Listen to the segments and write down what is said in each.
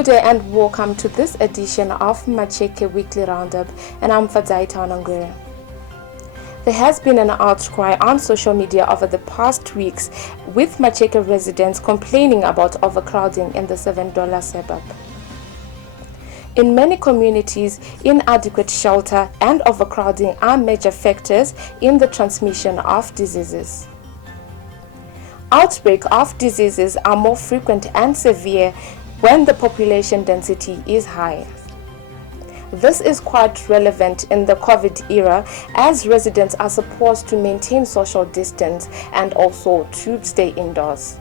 Good day and welcome to this edition of Macheke Weekly Roundup, and I'm Fadzaita Onangwere. There has been an outcry on social media over the past weeks, with Macheke residents complaining about overcrowding in the $7 suburb. In many communities, inadequate shelter and overcrowding are major factors in the transmission of diseases. Outbreaks of diseases are more frequent and severe when the population density is high. This is quite relevant in the COVID era, as residents are supposed to maintain social distance and also to stay indoors.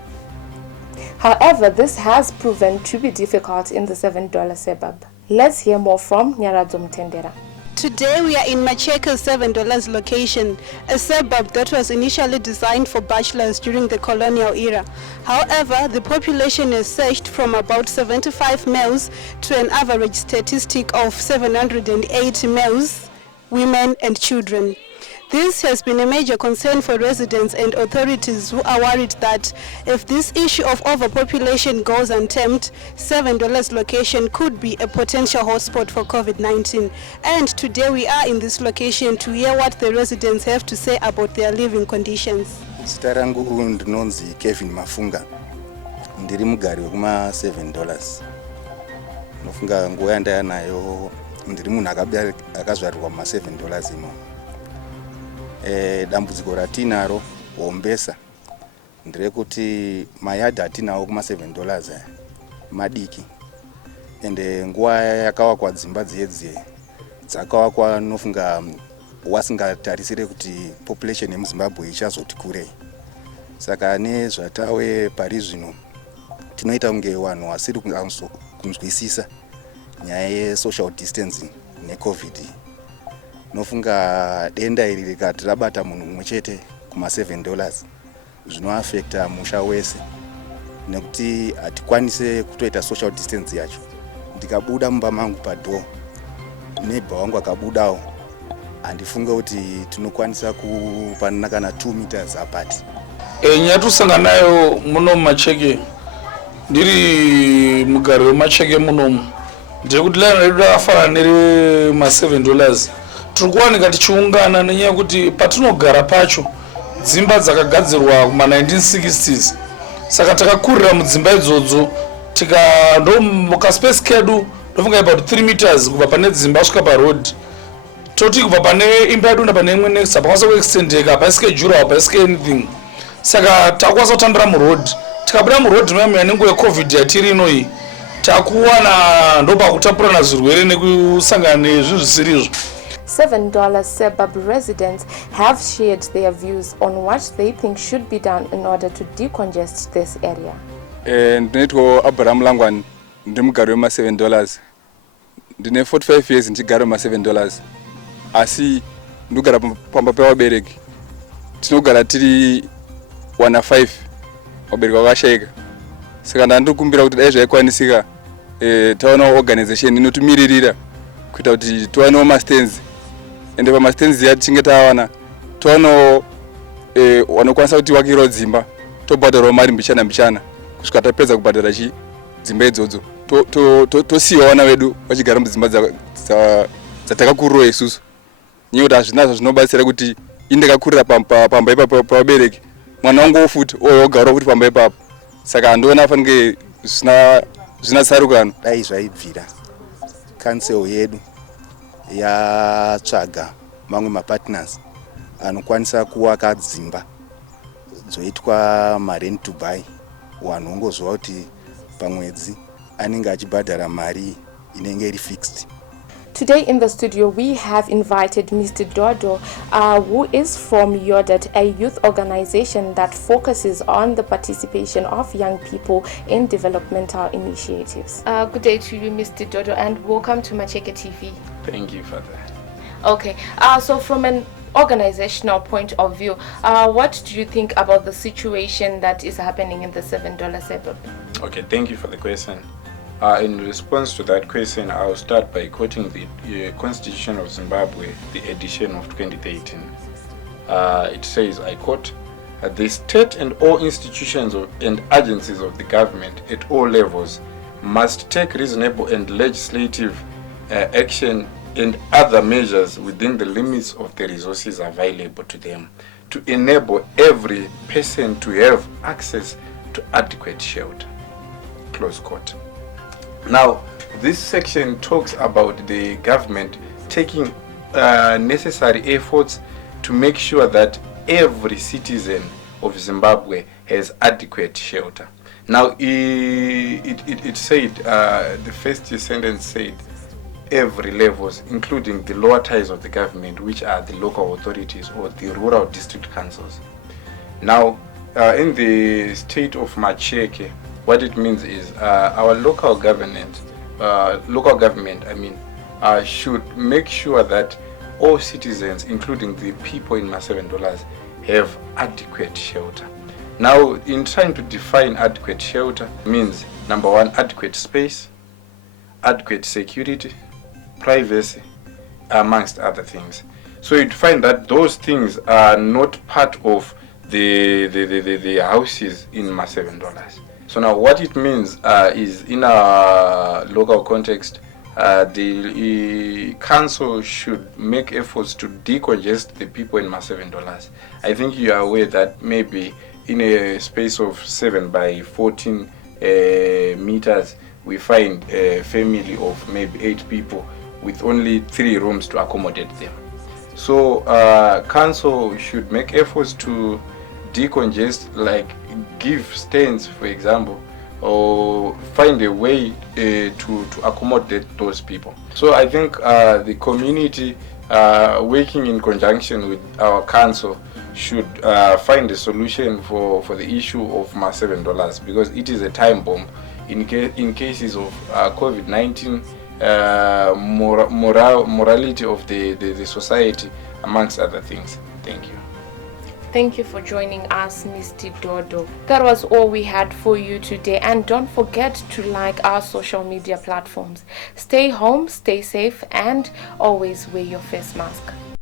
However, this has proven to be difficult in the $7 suburb. Let's hear more from Nyaradzo Mtendera. Today we are in Macheke's $7 location, a suburb that was initially designed for bachelors during the colonial era. However, the population has surged from about 75 males to an average statistic of 708 males, women and children. This has been a major concern for residents and authorities, who are worried that if this issue of overpopulation goes untamed, $7 location could be a potential hotspot for COVID-19. And today we are in this location to hear what the residents have to say about their living conditions. Zita rangu ndinonzi Kevin Mafunga. Ndiri mugari wekuma $7. Nofunga nguva yandaya nayo ndiri munhu akazvarirwa kuma $7 imo. Dambudziko ratinaro Hombesa nderekuti mayadhi atinawo kuma $7 madiki, ende nguva yakawakwa dzimba dziye dzakawakwa nofunga wasingatarisire kuti population yemuZimbabwe ichazoti kurei. Saka nezvatawe pari zvino tinoita kunge vanhu vasiri kunzwisisa nyaya yesocial distancing neCovid. Nofunga denda iri rikati rabata munhu mumwe chete kuma $7 zvinoafekta musha wese, nekuti hatikwanise kutoita social distance yacho. Ndikabuda mumba mangu padoo, neighbor wangu akabudawo, handifunge kuti tinokwanisa kupanana kana 2 meters apart. Nyatusangana nayo muno Macheke, ndiri mugari weMacheke munomu, ndekuti lana redu rakafanana nere $7. Turikuwanika tichiungana nenyaya kuti patinogara pacho dzimba dzakagadzirwa kuma 1960s. Saka takakurira mudzimba idzodzo, tika space kedu ndofunga about 3 meters kubva pane dzimba kusvika paroad. Toti kubva pane imba yedu napane imwe next hapakwanisa kuextendeka, hapasike jura, hapasike anything. Saka takwanisa kutambira muroad. Tikabuda muroad noyamira nenguva yeCovid yatiri ino iyi, takuwana ndopakutapurana zvirwere nekusangana nezvinhu zvisirizvo. $7 suburb residents have shared their views on what they think should be done in order to decongest this area. Ndinetwa Abraham Langwan, ndimugari wema $7. Ndine 45 years ndigara wema $7. Asi ndugara pamba pevabereki. Tinogara tiri 1-5 vabereki vakashayika. Saka ndandikumbira kuti dai zvaikwanisika taona organization inotumiririra kuita kuti tiwanewo mastands. Ende pamastands ya tinge tawana tono wanokwanisa kuti wakiro dzimba tobhadharawo mari mbichana kusvika tapedza kubhadhara dzimba idzodzo tosiya vana vedu vachigara mudzimba dzatakakurira isusu. Nyaya kuti hazvinazvo zvinobatsira kuti indakakurira pamba ipapo pavabereki, mwana wangu futi ogarawo futi pamba ipapo. Saka handiona afanike zvina tsarukano. Dai zvaibvira council yedu yatsvaga mamwe mapartners anokwanisa kuwaka dzimba dzoitwa marent to buy, wanhu ongozova kuti pamwedzi anenge achibhadhara mari inenge iri fixed. Today in the studio we have invited Mr. Dodo, who is from YODAT, a youth organization that focuses on the participation of young people in developmental initiatives. Good day to you, Mr. Dodo, and welcome to Macheke TV. Thank you for that. Okay, so from an organizational point of view, what do you think about the situation that is happening in the $7 suburb? Okay, thank you for the question. In response to that question, I'll start by quoting the Constitution of Zimbabwe, the edition of 2013. It says, I quote, "The state and all institutions and agencies of the government at all levels must take reasonable and legislative action and other measures within the limits of the resources available to them to enable every person to have access to adequate shelter. Close quote. Now, this section talks about the government taking necessary efforts to make sure that every citizen of Zimbabwe has adequate shelter. Now, it said, the first sentence said, every levels, including the lower ties of the government, which are the local authorities or the rural district councils. Now, in the state of Macheke, what it means is our local government, should make sure that all citizens, including the people in Ma7 have adequate shelter. Now, in trying to define adequate shelter, means number one, adequate space, adequate security, privacy, amongst other things. So you'd find that those things are not part of the houses in Ma7. So now what it means is, in a local context, the council should make efforts to decongest the people in Ma7. I think you are aware that maybe in a space of 7 by 14 meters, we find a family of maybe 8 people with only 3 rooms to accommodate them. So council should make efforts to decongest, like give stands, for example, or find a way to accommodate those people. So I think the community, working in conjunction with our council, should find a solution for the issue of Ma7, because it is a time bomb in cases of COVID-19, morality of the society, amongst other things. Thank you. Thank you for joining us, Mr. Dodo. That was all we had for you today, and don't forget to like our social media platforms. Stay home, stay safe, and always wear your face mask.